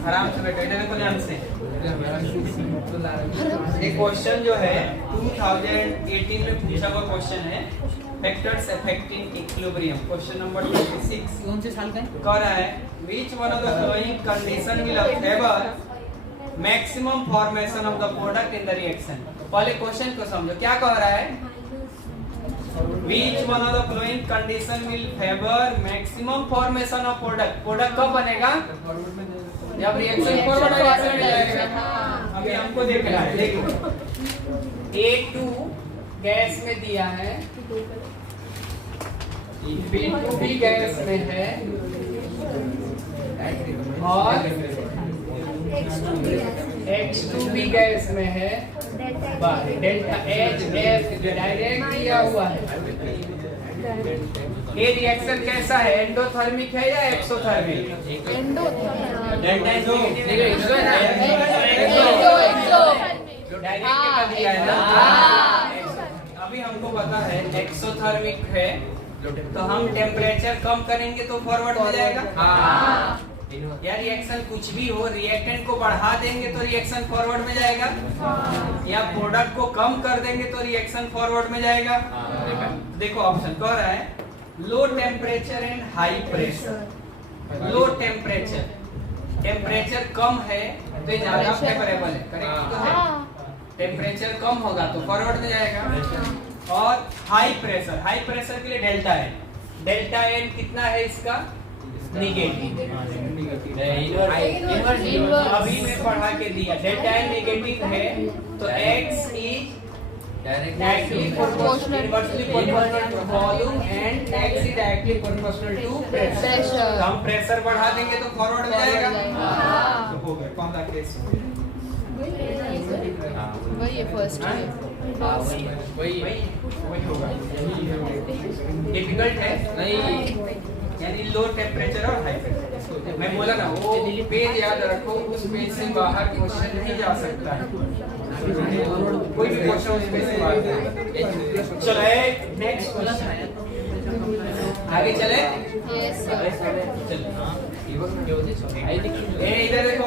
आराम से बैठो, इधर को ध्यान से। एक क्वेश्चन जो है 2018 में पूछा हुआ क्वेश्चन है, factors affecting equilibrium, question number 26। कौन से साल का है? कह रहा है which one of the following condition will favour maximum formation of the product in the reaction. पहले क्वेश्चन को समझो, क्या कह रहा है? Which one of the following condition will favor maximum formation of product? Product कब बनेगा? जब रिएक्शन फॉरवर्ड रिएक्शन में जाएगा। अभी हमको देखना है, देखो A2 गैस में दिया है, B2 भी गैस में है और X2 भी गैस में है। डेल्टा H F डायरेक्ट दिया हुआ है। ये रिएक्शन कैसा है? एंडोथर्मिक है या एक्सोथर्मिक? डेल्टा H डायरेक्ट दिया है ना। अभी हमको पता है एक्सोथर्मिक है, तो हम टेम्परेचर कम करेंगे तो फॉरवर्ड हो जाएगा। या रिएक्शन कुछ भी हो, रिएक्टेंट को बढ़ा देंगे तो रिएक्शन फॉरवर्ड में जाएगा, या प्रोडक्ट को कम कर देंगे तो रिएक्शन फॉरवर्ड में जाएगा। देखो ऑप्शन कह रहा है low temperature and high pressure. Low temperature कम है तो ज्यादा फेवरेबल है, करेक्ट तो है। टेम्परेचर कम होगा तो फॉरवर्ड में जाएगा। और हाई प्रेशर के लिए डेल्टा एन कितना है इसका? नेगेटिव। अभी मैं पढ़ा के दिया, डेल्टा एन नेगेटिव है तो x is directly proportional to volume and x is directly proportional to pressure. हम प्रेशर बढ़ा देंगे तो फॉरवर्ड में जाएगा। तो हो गया, कौन सा केस? वही फर्स्ट है। वही होगा। डिफिकल्ट है नहीं, यानी लो टेम्परेचर और हाई प्रेशर। मैं बोला ना, वो पेज याद रखो, उस पेज से बाहर क्वेश्चन नहीं जा सकता है। कोई भी क्वेश्चन उस पेज से बाहर। चलो नेक्स्ट क्वेश्चन, आगे चले। इधर देखो,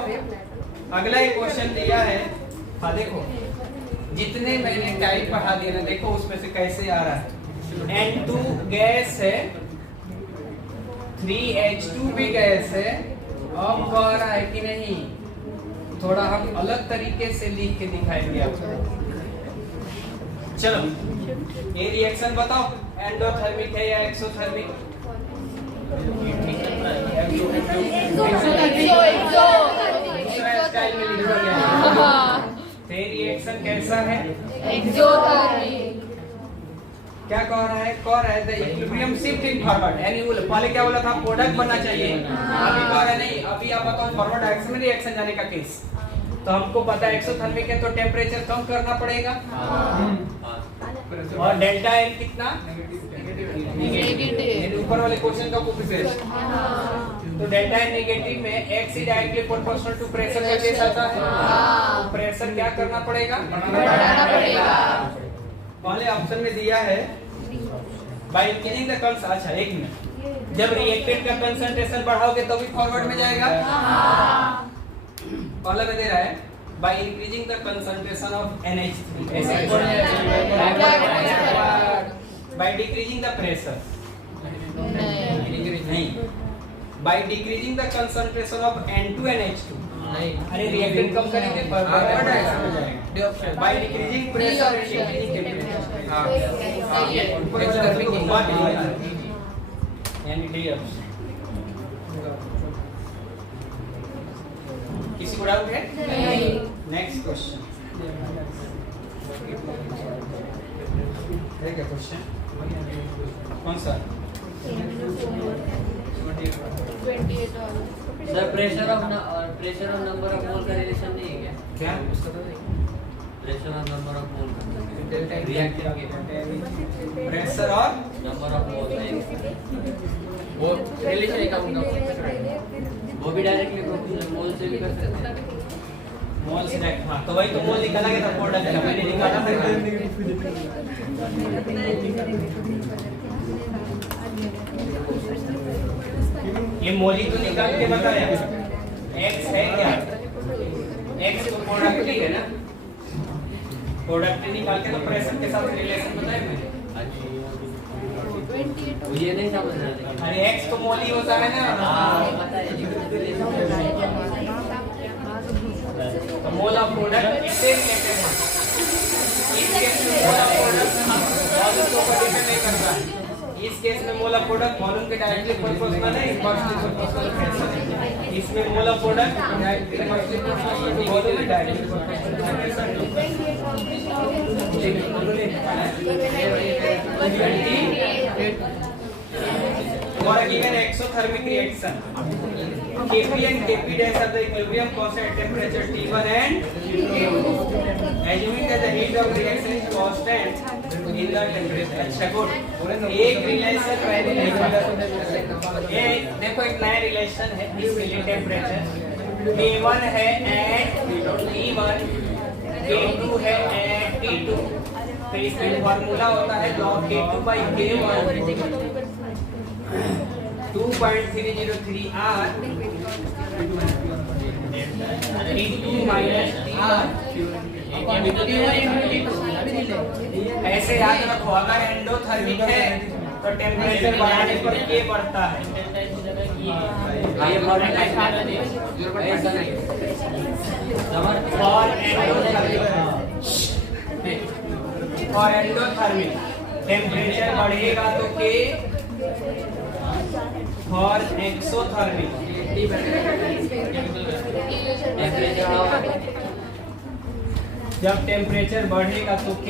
अगला एक क्वेश्चन दिया है। हाँ देखो, जितने मैंने टाइप पढ़ा दिया ना, देखो उसमें से कैसे आ रहा है। N2 गैस है, 3H2 भी गैस है। अब कह रहा है कि नहीं, थोड़ा हम अलग तरीके से लिख के दिखाएंगे आपको। चलो ये रिएक्शन बताओ, एंडोथर्मिक है या एक्सोथर्मिक? स्टाइल में लिखा गया है। तो ये रिएक्शन कैसा है? एक्सोथर्मिक। क्या कह रहा है? कह रहा है the equilibrium shift in forward, यानी वो पहले क्या बोला था? प्रोडक्ट बनना चाहिए। अभी कह रहा है नहीं, अभी आप बताओ फॉरवर्ड डायरेक्शन में रिएक्शन जाने का केस। तो हमको पता है एक्सोथर्मिक है तो टेम्परेचर कम करना पड़ेगा। और डेल्टा एन कितना? नेगेटिव। ऊपर वाले क्वेश्चन का कोएफिशिएंट। तो डेल्टा एन नेगेटिव में x is directly proportional to pressure का केस आता है। प्रेशर क्या करना पड़ेगा? बढ़ाना पड़ेगा। पहले ऑप्शन में दिया है बाय इंक्रीजिंग द कंस। अच्छा एक मिनट, जब रिएक्टेंट का कंसंट्रेशन बढ़ाओगे तो भी फॉरवर्ड में जाएगा। पहला में दे रहा है by increasing the concentration of NH3, ऐसे बाय डिक्रीजिंग द प्रेशर नहीं, by decreasing the concentration of N2NH2 नहीं। अरे रिएक्टेंट कम करेंगे फॉरवर्ड जाएगा। By decreasing pressure and decreasing temperature. हां यानी डी ऑप्शन। किसी को डाउट है? नहीं। नेक्स्ट क्वेश्चन है क्या? क्वेश्चन कौन सा? 28 sir pressure of number of mole का रिलेशन नहीं है क्या? क्या? Pressure of number of mole reaction के प्रेशर और नंबर ऑफ मोल वो रिलेशन है का? वो भी डायरेक्टली मोल से भी कर सकते हैं। मोल से डायरेक्ट। हाँ तो वही तो मोल निकाला गया था प्रोडक्ट का, मैंने निकाला था। ये मोली तो निकाल के बताया, x है क्या, x तो प्रोडक्ट है ना, प्रोडक्ट निकाल के तो प्रेशर के साथ रिलेशन बताया मैंने। ये नहीं समझ रहा था। अरे x तो मोली होता है ना, पता है तो मोल ऑफ प्रोडक्ट इसे कहते हैं। इस केस में मोल ऑफ प्रोडक्ट वॉल्यूम को डिपेंड नहीं करता है। इस केस में मोल ऑफ प्रोडक्ट वॉल्यूम के डायरेक्टली प्रोपोर्शनल है, इनवर्सली प्रोपोर्शनल है। इसमें mole of product inversely proportional to volume के डायरेक्टली और given exothermic reaction Kp and Kp dash are the equilibrium constant at temperature T1 and T2 assuming that the heat of reaction is constant in the temperature। अच्छा good, एक relation पहले regular, ये देखो एक नया relation है इसके लिए टेम्परेचर K1 है एट T1, K2 है एट T2, फिर इसमें फॉर्मूला होता है log K2/K1 2.303 R T2 minus TR। ऐसे याद रखो, अगर एंडोथर्मिक है तो टेम्परेचर बढ़ाने पर K बढ़ता है। और एंडोथर्मिक टेम्परेचर बढ़ेगा तो K, और एक्सोथर्मिक जब टेम्परेचर बढ़ेगा तो K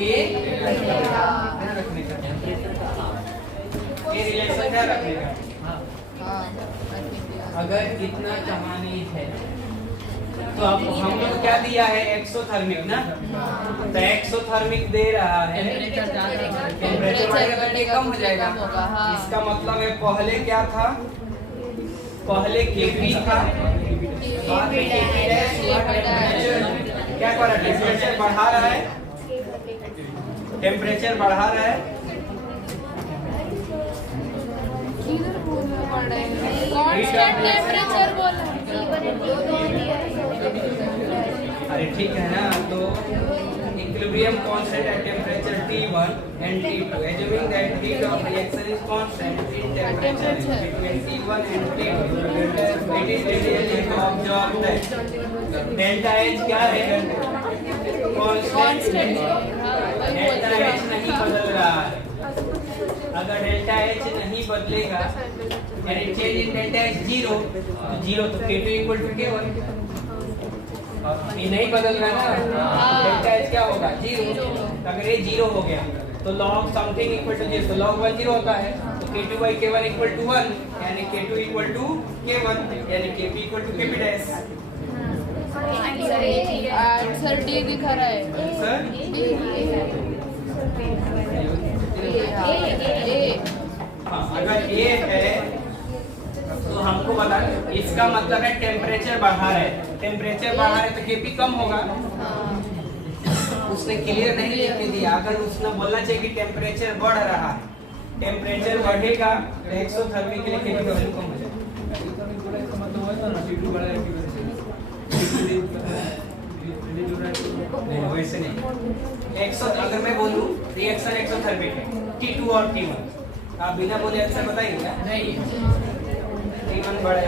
रखने का, ये रिलेशन क्या रखने का। अगर इतना कहानी है तो अब हम लोग क्या दिया है, एक्सोथर्मिक ना, तो एक्सोथर्मिक दे रहा है, टेम्परेचर बढ़ेगा तो K कम हो जाएगा। इसका मतलब है पहले क्या था, पहले Kp था, बाद में Kp डैश, टेम्परेचर क्या कर रहा है, टेम्परेचर बढ़ा रहा है, टेम्परेचर बढ़ा रहा है। कांस्टेंट टेम्परेचर बोला, अरे ठीक है ना, तो equilibrium constant at temperature T1 and T2 assuming that heat of reaction is constant in temperature between T1 and T2 it is readily observed that delta H क्या है, constant है, delta H नहीं बदल रहा है। अगर डेल्टा H नहीं बदलेगा यानी change in delta H zero, तो जीरो तो K2 इक्वल टू K1, ये नहीं बदल रहा ना, डेल्टा H क्या होगा, जीरो। अगर ये जीरो हो गया तो log something equal to zero, तो log 1 जीरो होता है, तो K2/K1 इक्वल टू 1 यानी K2 इक्वल टू K1 यानी Kp equal to Kp dash. Answer D दिखा रहा है, सर हाँ, अगर ये है तो हमको बता, इसका मतलब है टेम्परेचर बढ़ा रहा है, टेम्परेचर बढ़ा रहे तो Kp कम होगा। उसने क्लियर नहीं लिख के दिया, अगर उसने बोलना चाहिए कि टेम्परेचर बढ़ रहा है, टेम्परेचर बढ़ेगा तो एक्सोथर्मिक के लिए Kp वैल्यू कम हो जाएगा। नहीं वैसे नहीं, अगर मैं बोलूं रिएक्शन एक्सोथर्मिक है T2 और T1, आप बिना बोले आंसर बताएंगे क्या? नहीं, T1 बड़ा है,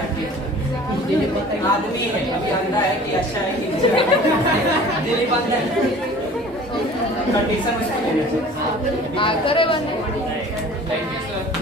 आदमी है, अभी अंधा है कि अच्छा है कि कंडीशन आकर है बने। Thank you sir.